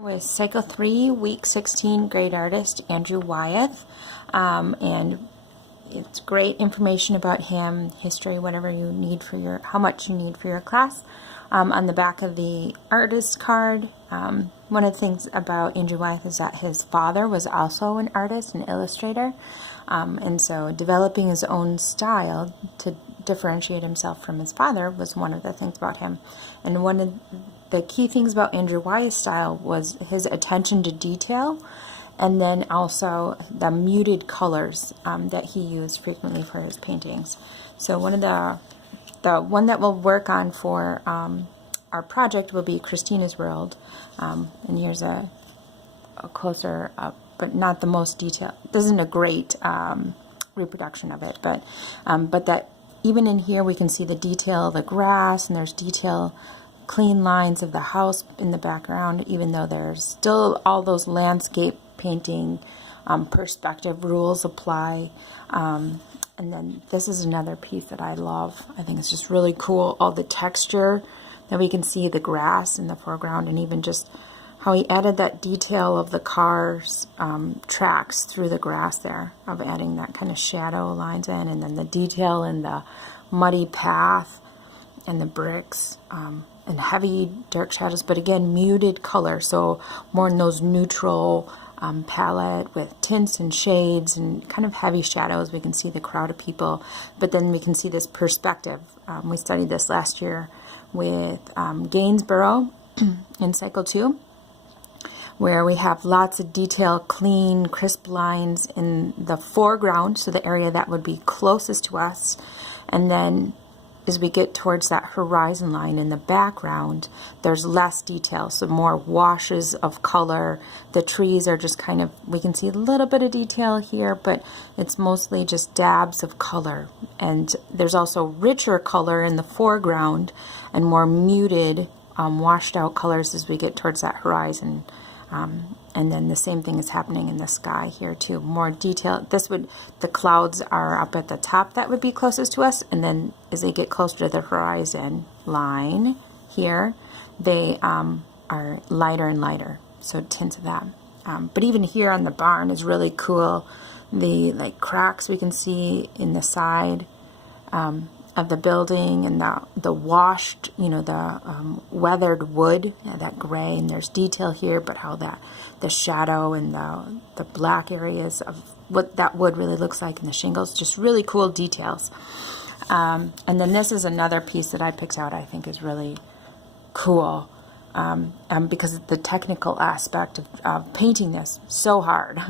With Cycle 3, Week 16, grade artist Andrew Wyeth, and it's great information about him, history, whatever you need for your, how much you need for your class. On the back of the artist card, one of the things about Andrew Wyeth is that his father was also an artist, an illustrator, and so developing his own style to differentiate himself from his father was one of the things about him. And one of the key things about Andrew Wyeth's style was his attention to detail, and then also the muted colors that he used frequently for his paintings. So one of the one that we'll work on for our project will be Christina's World, and here's a closer up, but not the most detailed. This isn't a great reproduction of it, but that even in here we can see the detail of the grass, and there's detail, clean lines of the house in the background, even though there's still all those landscape painting perspective rules apply. And then this is another piece that I love. I think it's just really cool, all the texture that we can see, the grass in the foreground, and even just how he added that detail of the car's tracks through the grass there, of adding that kind of shadow lines in, and then the detail in the muddy path and the bricks, and heavy dark shadows, but again muted color, so more in those neutral palette with tints and shades and kind of heavy shadows. We can see the crowd of people, but then we can see this perspective. We studied this last year with Gainsborough in Cycle 2, where we have lots of detail, clean, crisp lines in the foreground, so the area that would be closest to us, and then as we get towards that horizon line in the background, there's less detail, so more washes of color. The trees are just kind of, we can see a little bit of detail here, but it's mostly just dabs of color. And there's also richer color in the foreground and more muted, washed out colors as we get towards that horizon. And then the same thing is happening in the sky here too. More detail. The clouds are up at the top that would be closest to us, and then as they get closer to the horizon line here, they are lighter and lighter, so tints of that. But even here on the barn is really cool. The cracks we can see in the side of the building, and the washed, the weathered wood, that gray, and there's detail here, but how the shadow and the black areas of what that wood really looks like, and the shingles, just really cool details. And then this is another piece that I picked out I think is really cool, because of the technical aspect of painting this so hard,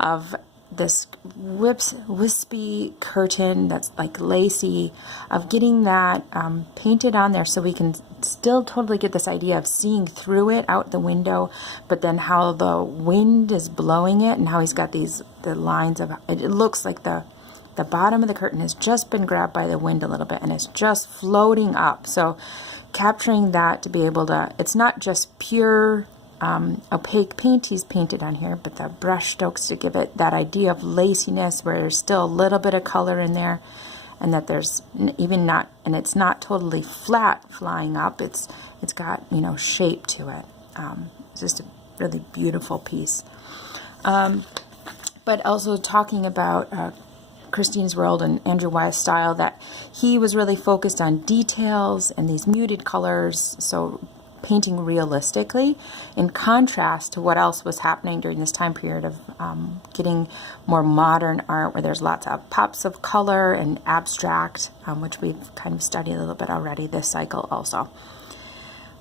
of this wispy curtain that's like lacy, of getting that painted on there so we can still totally get this idea of seeing through it out the window, but then how the wind is blowing it, and how he's got the lines of it. It looks like the bottom of the curtain has just been grabbed by the wind a little bit, and it's just floating up. So capturing that to be able to, it's not just pure opaque paint he's painted on here, but the brush strokes to give it that idea of laciness, where there's still a little bit of color in there, and that there's even not, and it's not totally flat flying up. It's got shape to it. It's just a really beautiful piece. But also talking about Christina's World and Andrew Wyeth's style, that he was really focused on details and these muted colors, so painting realistically, in contrast to what else was happening during this time period of getting more modern art, where there's lots of pops of color and abstract, which we've kind of studied a little bit already this cycle also.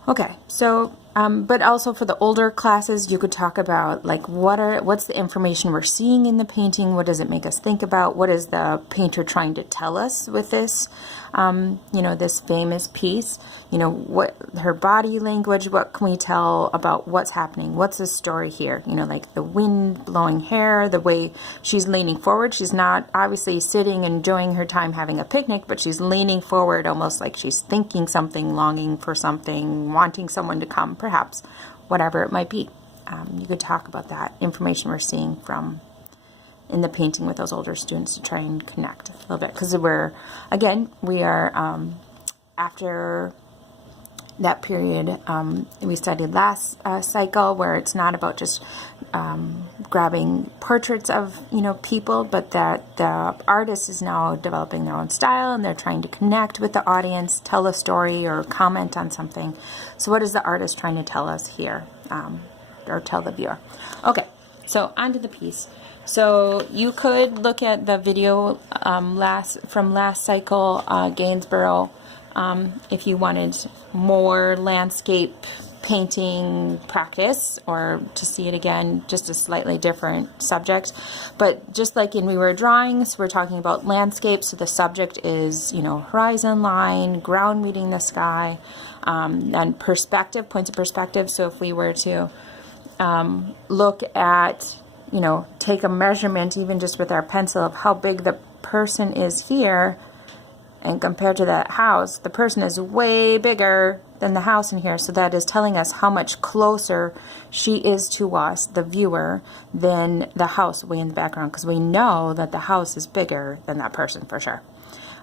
Okay, so but also for the older classes, you could talk about what's the information we're seeing in the painting, what does it make us think about, what is the painter trying to tell us with this, this famous piece, what her body language, what can we tell about what's happening, what's the story here, like the wind blowing hair, the way she's leaning forward. She's not obviously sitting enjoying her time having a picnic, but she's leaning forward almost like she's thinking something, longing for something, wanting someone to come, perhaps, whatever it might be. You could talk about that information we're seeing from in the painting with those older students to try and connect a little bit, because we are after that period we studied last cycle, where it's not about just grabbing portraits of people, but that the artist is now developing their own style and they're trying to connect with the audience, tell a story or comment on something. So what is the artist trying to tell us here, or tell the viewer? Okay, so onto the piece. So you could look at the video from last cycle, Gainsborough, if you wanted more landscape painting practice, or to see it again, just a slightly different subject. But just like in We Were Drawing, so we're talking about landscape, so the subject is, horizon line, ground meeting the sky, and perspective, points of perspective. So if we were to look at, take a measurement, even just with our pencil, of how big the person is here, and compared to that house, the person is way bigger than the house in here. So that is telling us how much closer she is to us, the viewer, than the house way in the background, because we know that the house is bigger than that person for sure.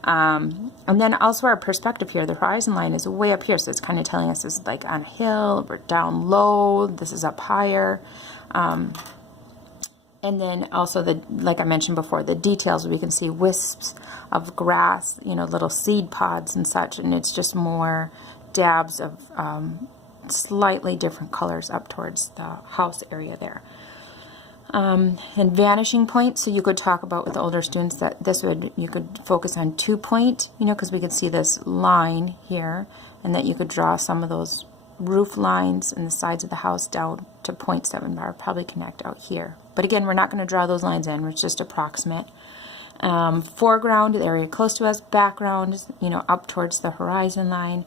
And then also our perspective here, the horizon line is way up here, so it's kind of telling us this is like on a hill, we're down low, this is up higher. And then also, like I mentioned before, the details, we can see wisps of grass, little seed pods and such, and it's just more dabs of slightly different colors up towards the house area there. And vanishing point, so you could talk about with the older students that you could focus on 2 point, because we could see this line here, and that you could draw some of those roof lines and the sides of the house down to 0.7 bar, probably connect out here. But again, we're not going to draw those lines in, it's just approximate. Foreground, the area close to us. Background, up towards the horizon line.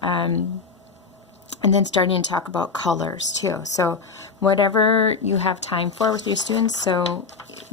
And then starting to talk about colors too. So whatever you have time for with your students, so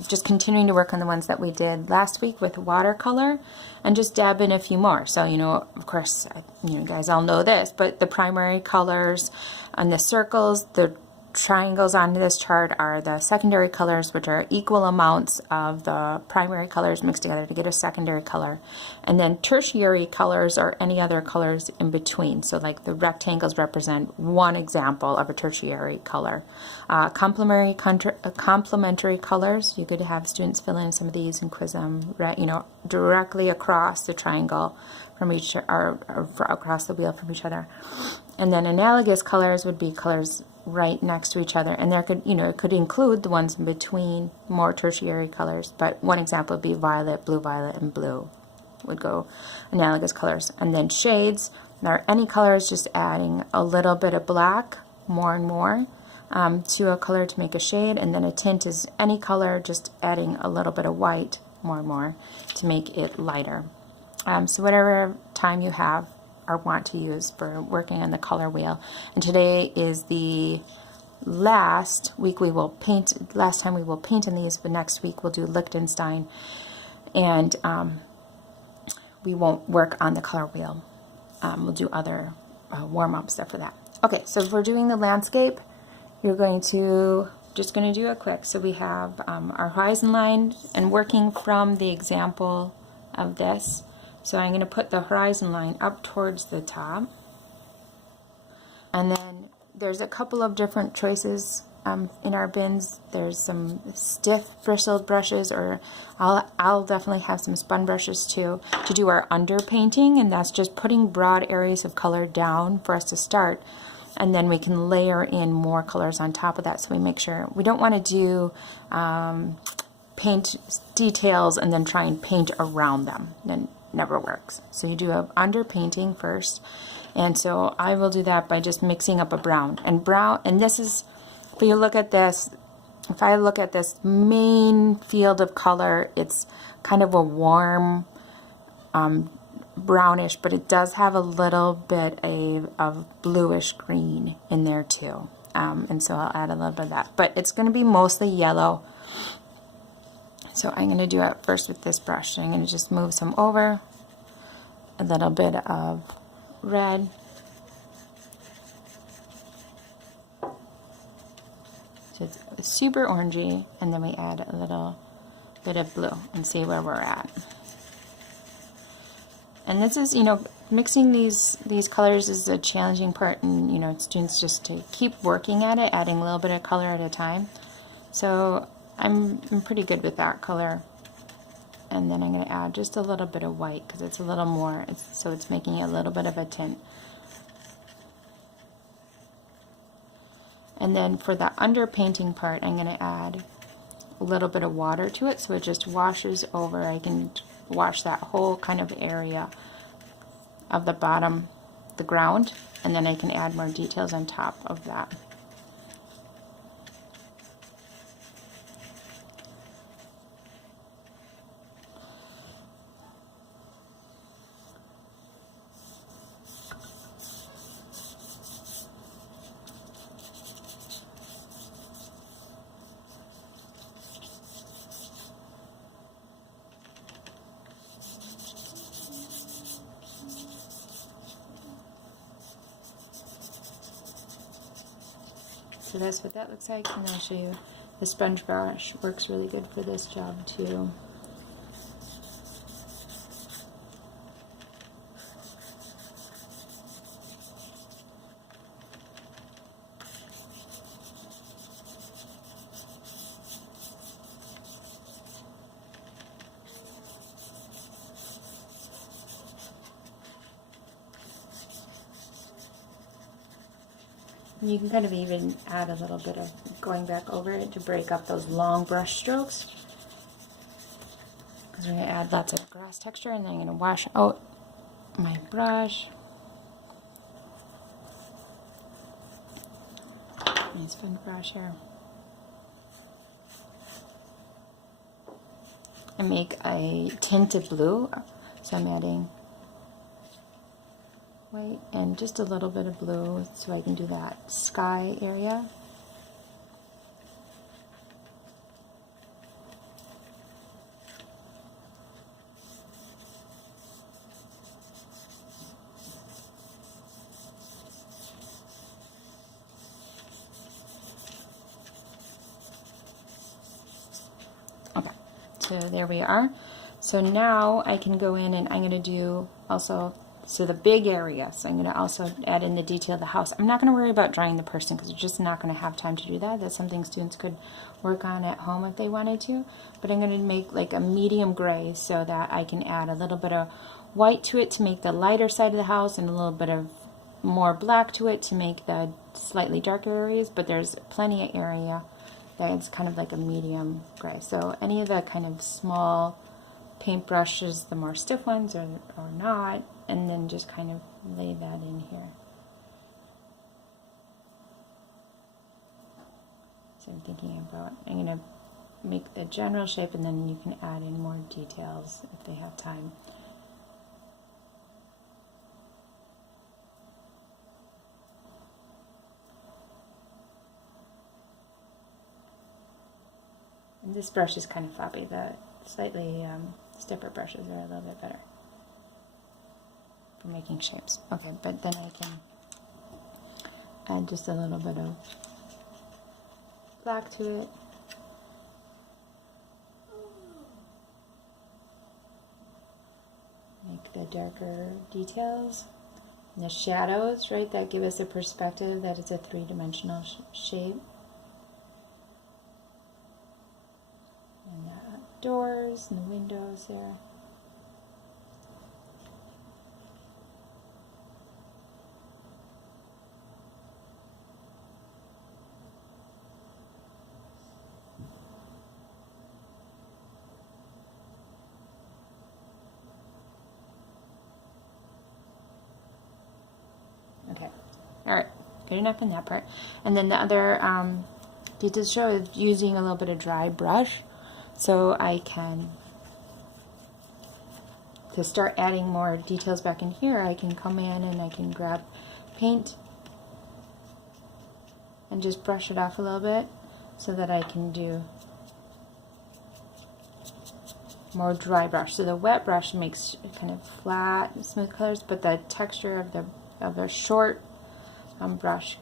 just continuing to work on the ones that we did last week with watercolor, and just dab in a few more. So, of course, you guys all know this, but the primary colors on the circles, the triangles on this chart are the secondary colors, which are equal amounts of the primary colors mixed together to get a secondary color. And then tertiary colors are any other colors in between. So like the rectangles represent one example of a tertiary color. Complementary colors, you could have students fill in some of these and quiz them, directly across the triangle from each, or across the wheel from each other. And then analogous colors would be colors right next to each other, and there could, it could include the ones in between, more tertiary colors, but one example would be violet, and blue would go analogous colors. And then shades are any colors just adding a little bit of black, more and more, to a color to make a shade. And then a tint is any color just adding a little bit of white, more and more, to make it lighter. So whatever time you have or want to use for working on the color wheel. And today is the last week we will paint, last time we will paint in these, but next week we'll do Liechtenstein, and we won't work on the color wheel. We'll do other warm-ups for that. Okay, so if we're doing the landscape, you're just going to do it quick. So we have our horizon line, and working from the example of this, so I'm going to put the horizon line up towards the top. And then there's a couple of different choices in our bins. There's some stiff bristled brushes, or I'll definitely have some spun brushes too, to do our underpainting, and that's just putting broad areas of color down for us to start. And then we can layer in more colors on top of that, so we make sure we don't want to do paint details and then try and paint around them. Then never works. So you do a underpainting first, and so I will do that by just mixing up a brown. And this is, if you look at this, if I look at this main field of color, it's kind of a warm brownish, but it does have a little bit of bluish green in there too. And so I'll add a little bit of that, but it's going to be mostly yellow. So I'm going to do it first with this brush. So I'm going to just move some over, a little bit of red, so it's super orangey, and then we add a little bit of blue and see where we're at. And this is, you know, mixing these colors is a challenging part, and, you know, students just to keep working at it, adding a little bit of color at a time. So I'm pretty good with that color. And then I'm going to add just a little bit of white because it's a little more, so it's making it a little bit of a tint. And then for the underpainting part, I'm going to add a little bit of water to it so it just washes over. I can wash that whole kind of area of the bottom, the ground, and then I can add more details on top of that. So that's what that looks like, and I'll show you the sponge brush works really good for this job too. You can kind of even add a little bit of going back over it to break up those long brush strokes. Because we're going to add lots of grass texture, and then I'm going to wash out my brush. Nice fun brush here. And make a tint of blue. So I'm adding white and just a little bit of blue so I can do that sky area. Okay, so there we are. So now I can go in and I'm going to do also, so the big area, so I'm going to also add in the detail of the house. I'm not going to worry about drawing the person because you're just not going to have time to do that. That's something students could work on at home if they wanted to. But I'm going to make like a medium gray so that I can add a little bit of white to it to make the lighter side of the house, and a little bit of more black to it to make the slightly darker areas. But there's plenty of area that it's kind of like a medium gray. So any of the kind of small paint brushes, the more stiff ones or not, and then just kind of lay that in here. So I'm thinking about, I'm going to make the general shape, and then you can add in more details if they have time. And this brush is kind of floppy. The slightly stiffer brushes are a little bit better for making shapes. Okay, but then I can add just a little bit of black to it. Make the darker details. And the shadows, right, that give us a perspective that it's a three-dimensional shape. And the doors and the windows there. Okay, all right, good enough in that part. And then the other details show is using a little bit of dry brush, so I can, to start adding more details back in here, I can come in and I can grab paint and just brush it off a little bit so that I can do more dry brush. So the wet brush makes kind of flat, smooth colors, but the texture of the short brush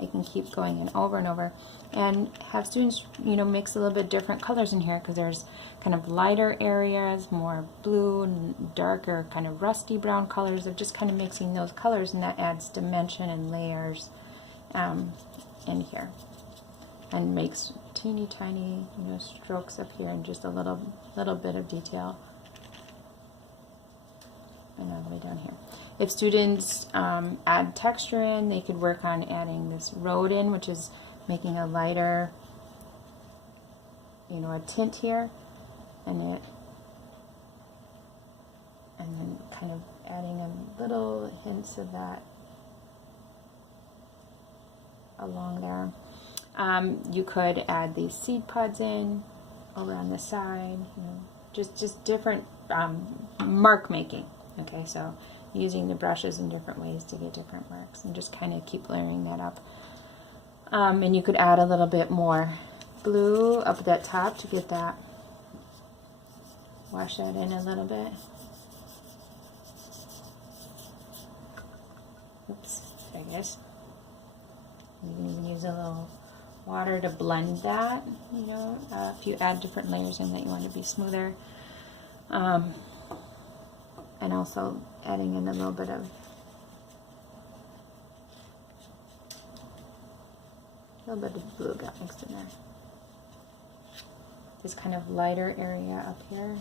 I can keep going in over and over, and have students, you know, mix a little bit different colors in here, because there's kind of lighter areas, more blue, and darker kind of rusty brown colors. Of just kind of mixing those colors, and that adds dimension and layers in here, and makes teeny tiny, you know, strokes up here, and just a little bit of detail, and all the way down here. If students add texture in, they could work on adding this road in, which is making a lighter, you know, a tint here, and then kind of adding a little hints of that along there. You could add these seed pods in over on the side, you know, just different mark making. Okay, so using the brushes in different ways to get different marks, and just kind of keep layering that up. And you could add a little bit more blue up at that top to get that, wash that in a little bit. Oops, there it is. You can even use a little water to blend that, you know, if you add different layers in that you want to be smoother. And also adding in a little bit of blue got mixed in there. This kind of lighter area up here.